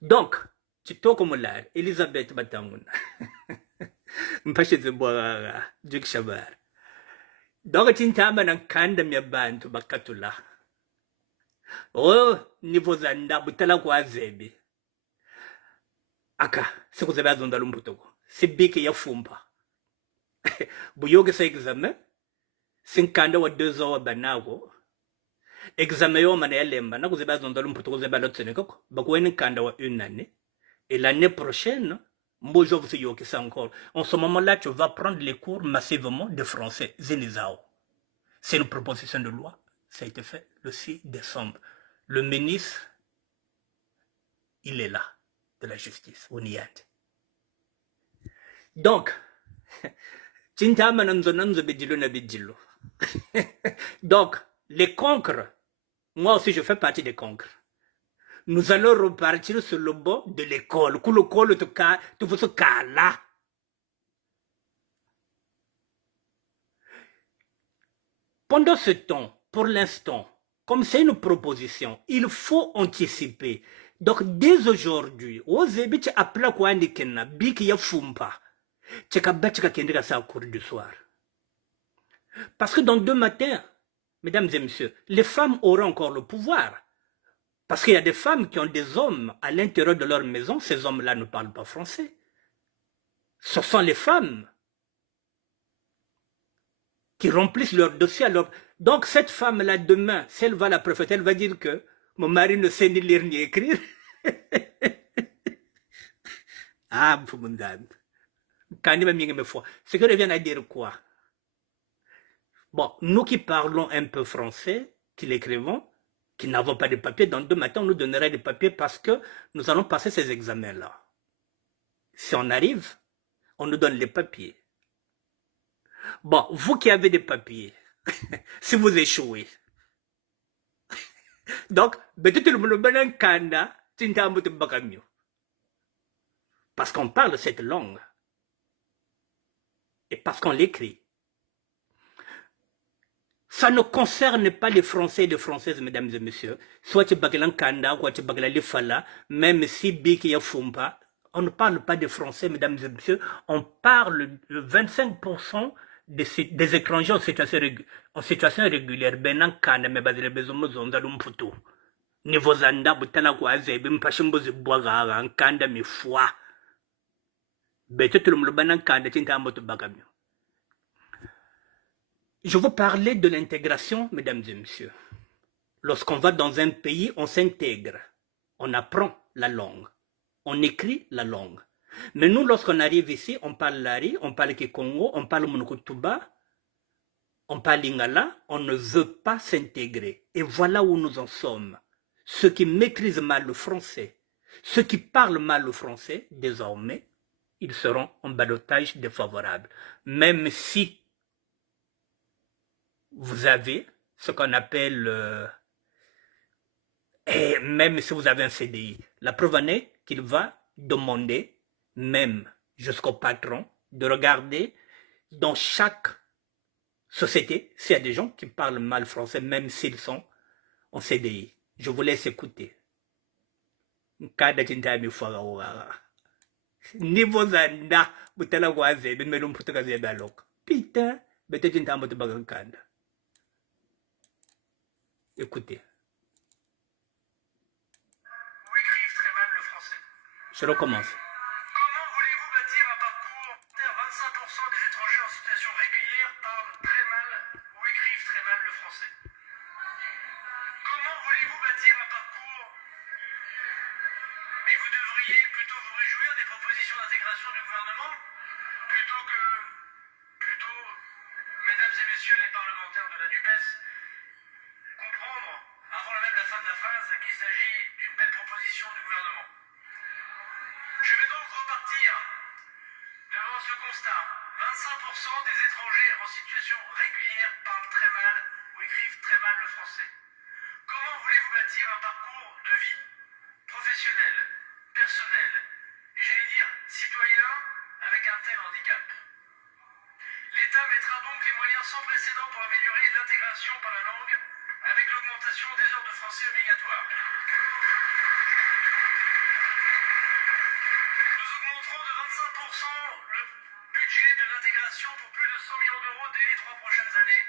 Donc, tu t'es comme là, Elisabeth Batamoun. Mpache Zeboara, Duke Shabar. Donc, tu t'es amené un kanda miabantu bakatula. Oh, niveau zanda, butala kwa zebe. Aka, c'est que vous avez besoin de l'umputoko. C'est bien qu'il y a fumba. Buyoge sa examen, c'est un kanda wa 2 ans wa banago. Examen yo mana yalemba, na vous avez besoin de l'umputoko, vous avez besoin de l'autre. Bako wen kanda wa 1 année. Et l'année prochaine, Mbojo vous yoke ça encore. En ce moment-là, tu vas prendre les cours massivement de français. Zenizao. C'est une proposition de loi. Ça a été fait le 6 décembre. Le ministre, il est là, de la justice, au Niad. Donc, donc, les conquérants, moi aussi je fais partie des conquérants. Nous allons repartir sur le bord de l'école. Tu veux ce cas-là. Pendant ce temps, pour l'instant, comme c'est une proposition, il faut anticiper. Donc, dès aujourd'hui, Ozebich appela quoi ndikena, biki ya fumpa. Tcheka batcheka kendika sa cours du soir. Parce que dans 2 matins, mesdames et messieurs, les femmes auront encore le pouvoir. Parce qu'il y a des femmes qui ont des hommes à l'intérieur de leur maison, ces hommes-là ne parlent pas français. Ce sont les femmes qui remplissent leur dossier. Donc cette femme-là, demain, si elle va la préférer, elle va dire que mon mari ne sait ni lire ni écrire. Ah, ce que revient à dire quoi? Bon, nous qui parlons un peu français, qui l'écrivons, qui n'avons pas de papier, dans 2 matins, on nous donnerait des papiers parce que nous allons passer ces examens-là. Si on arrive, on nous donne les papiers. Bon, vous qui avez des papiers, si vous échouez, donc, parce qu'on parle cette langue et parce qu'on l'écrit. Ça ne concerne pas les Français et les Françaises, mesdames et messieurs. Soit tu baglan kanda, soit tu baglan lifala, même si biki ya fumpa, on ne parle pas des Français, mesdames et messieurs. On parle de 25% des étrangers en situation régulière. Benan kanda, mais bazile bezomo zonda lumputu. Niveau zanda, butana kwa zebe, mpashimbozi bwaga, kanda mi foi. Bete tulumlubanan kanda, tinta amoto bagamio. Je veux parler de l'intégration, mesdames et messieurs. Lorsqu'on va dans un pays, on s'intègre. On apprend la langue. On écrit la langue. Mais nous, lorsqu'on arrive ici, on parle Lari, on parle Kikongo, on parle Monokutuba, on parle Lingala, on ne veut pas s'intégrer. Et voilà où nous en sommes. Ceux qui maîtrisent mal le français, ceux qui parlent mal le français, désormais, ils seront en ballottage défavorable. Même si vous avez ce qu'on appelle, et même si vous avez un CDI, la preuve en est qu'il va demander, même jusqu'au patron, de regarder dans chaque société s'il y a des gens qui parlent mal français, même s'ils sont en CDI. Je vous laisse écouter. Niveau zanda, butala waze, bimelum putukaze balok. Putain, bete jintambo te bagankanda. Écoutez. Vous écrivez très mal le français. Je recommence. Comment voulez-vous bâtir un parcours 25% des étrangers en constat, 25% des étrangers en situation régulière parlent très mal ou écrivent très mal le français. Comment voulez-vous bâtir un parcours de vie professionnel, personnel et j'allais dire citoyen avec un tel handicap? L'État mettra donc les moyens sans précédent pour améliorer l'intégration par la langue avec l'augmentation des heures de français obligatoires. Nous augmenterons de 25% le budget de l'intégration pour plus de 100 millions d'euros dès les 3 prochaines années.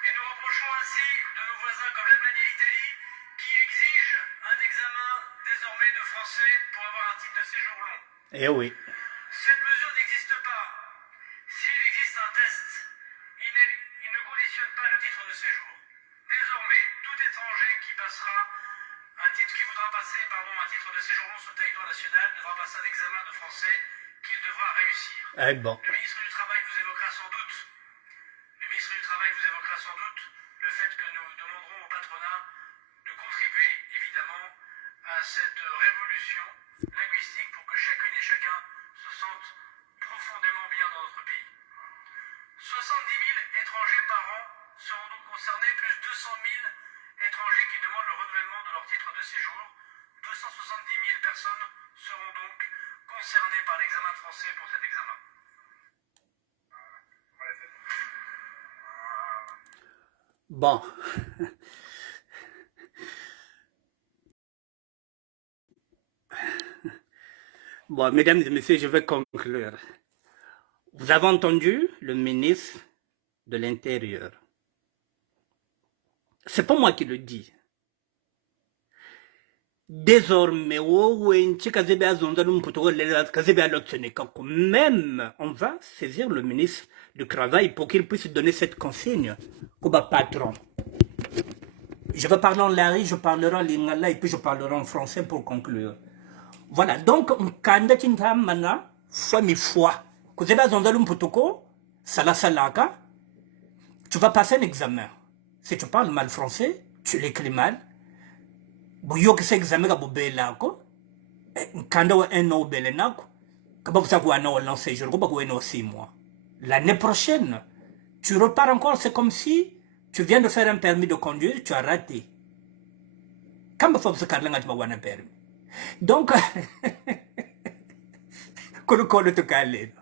Et nous reprocherons ainsi de nos voisins comme l'Allemagne et l'Italie qui exigent un examen désormais de français pour avoir un titre de séjour long. Eh oui. Cette mesure n'existe pas. S'il existe un test, il ne conditionne pas le titre de séjour. Désormais, tout étranger qui voudra passer un titre de séjour long sur le territoire national devra passer un examen de français qu'il devra réussir. Eh bon. Le ministre du Travail vous évoquera sans doute le fait que nous demanderons au patronat de contribuer évidemment à cette révolution linguistique pour que chacune et chacun se sente profondément bien dans notre pays. 70 000 étrangers par an seront donc concernés, plus 200 000 étrangers qui demandent le renouvellement de leur titre de séjour. 270 000 personnes seront donc concernées par l'examen de français pour cet examen. Bon. Bon, mesdames et messieurs, je vais conclure. Vous avez entendu le ministre de l'Intérieur. C'est pas moi qui le dis. Désormais, même on va saisir le ministre du Travail pour qu'il puisse donner cette consigne au patron. Je vais parler en lari, je parlerai en lingala et puis je parlerai en français pour conclure. Voilà, donc, Mkanda Tintamana, fois mi fois, tu vas passer un examen. Si tu parles mal français, tu l'écris mal. Bouyo que c'est examen ka bobela ko. Mkanda wa un an belenako. Kaba vous avez un an lancé, je regarde pas 6 mois. L'année prochaine, tu repars encore, c'est comme si tu viens de faire un permis de conduire, tu as raté. Quand vous faites ce tu vas un permis. Donc, Kolo te calme.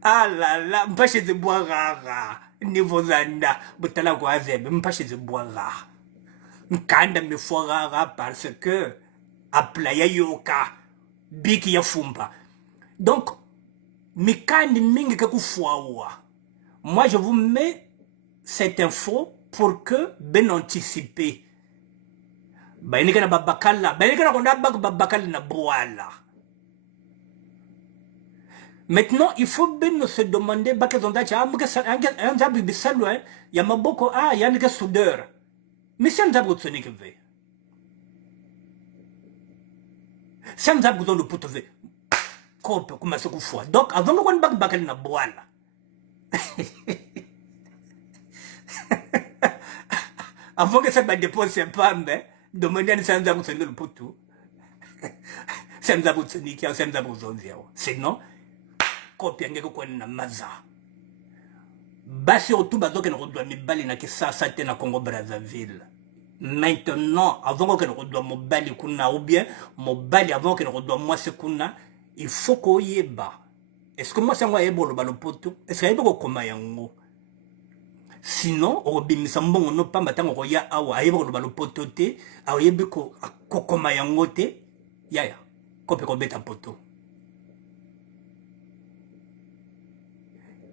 Ah là là, mpache de bois rara. Niveau zanda, butala kwa zebe, mpache de bois rara. Nkanda me fois rara parce que, aplaya yoka, biki ya fumba. Donc, mikandi mingi kaku fwawa. Moi, je vous mets cette info pour que ben anticiper. Baïnika na babakala, baïnika na konda babakala na boala. Maintenant, il faut bien se demander, il y a beaucoup, il y a un soudeur. Mais c'est un zab qui est fait. C'est un zab qui est fait. Comme ça, fois. Donc, avant qu'on ait bakal na boala. Avant que ça me dépose un peu, demander à un zab qui est le poteau. C'est un zab qui est c'est un zab qui est sinon, copie ngeko kwa na maza. Basi otu bazoke na kodwa mibali na kisasa te na Congo Brazzaville. Maintenant, avant que nous kodwa mobali kuna ou bien mobali avant que nous kodwa mwasi kuna, il faut ko yeba. Est-ce que moi c'est moi yebo lo balopoto? Est-ce que yebo ko koma yango? Sinon, au bimisa mbongo no pamba tango ko ya awa yebo lo balopoto te, awa yebo ko koma yango te. Yaya, kope ko beta poto.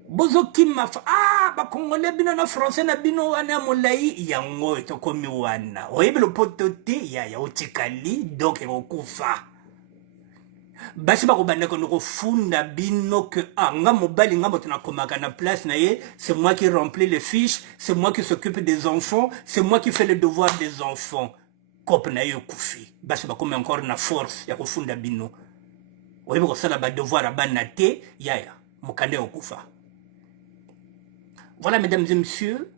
Bozo kima ba congolais bino na français na bino wana molai yango to komi wana oyebi lo potote ya otikali donc okufa basi ba ko banda ko no funda bino que nga mobali nga boto na komaka na place na ye, c'est moi qui remplis les fiches, c'est moi qui s'occupe des enfants, c'est moi qui fais le devoir des enfants. Kop na yo kufi basi ba komi encore na force ya ko funda bino oyebi ko sala ba devoir abana te ya mokande okufa. Voilà, mesdames et messieurs,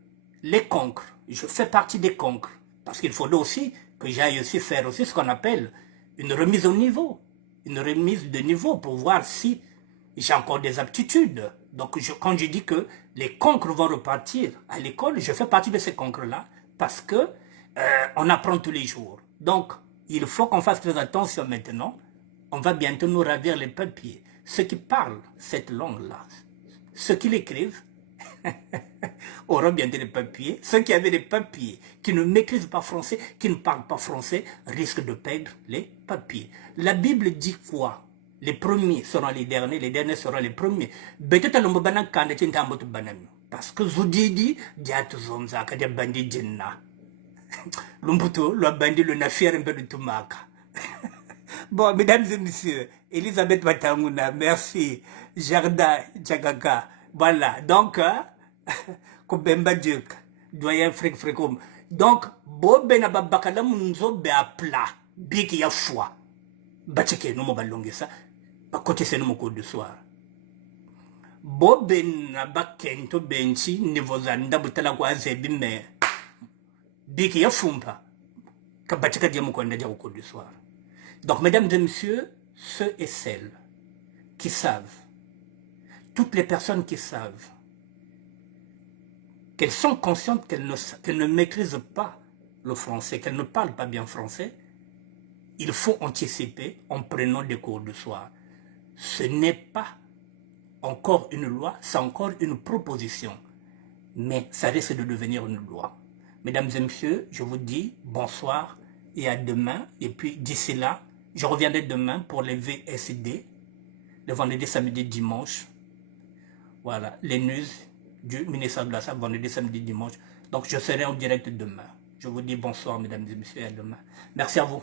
les cancres. Je fais partie des cancres. Parce qu'il faudrait aussi que j'aille aussi faire aussi ce qu'on appelle une remise au niveau. une remise de niveau pour voir si j'ai encore des aptitudes. Donc, quand je dis que les cancres vont repartir à l'école, je fais partie de ces cancres-là parce que on apprend tous les jours. Donc, il faut qu'on fasse très attention maintenant. On va bientôt nous ravir les papiers. Ceux qui parlent cette langue-là, ceux qui l'écrivent, auront bientôt des papiers. Ceux qui avaient des papiers, qui ne maîtrisent pas français, qui ne parlent pas français, risquent de perdre les papiers. La Bible dit quoi? Les premiers seront les derniers seront les premiers. Parce que Zoudidi, Diatuzomzaka, des bandits djinna. Lumbuto, le bandit, le nafir, un peu de Tumaka. Bon, mesdames et messieurs, Elisabeth Batamuna, merci. Jarda Djagaga. Voilà, donc, Kobemba Djuk, doyen Frékom. Donc, Bobena Babakala Munzo Beapla, Biki ya foi. Bacheke no mobalonge ça, bakote c'est no cours de soir. Bobena Bakento Benchi, Nivozanda Butala Kwazebi me. Biki ya fumpa. Kabacheka Diamukonda au cours du soir. Donc, mesdames et messieurs, ceux et celles qui savent, toutes les personnes qui savent, qu'elles sont conscientes qu'elles ne maîtrisent pas le français, qu'elles ne parlent pas bien français, il faut anticiper en prenant des cours de soir. Ce n'est pas encore une loi, c'est encore une proposition. Mais ça risque de devenir une loi. Mesdames et messieurs, je vous dis bonsoir et à demain. Et puis d'ici là, je reviendrai demain pour les VSD, le vendredi, samedi, dimanche. Voilà, les news du ministère de la Santé, vendredi, samedi, dimanche. Donc je serai en direct demain. Je vous dis bonsoir, mesdames et messieurs, à demain. Merci à vous.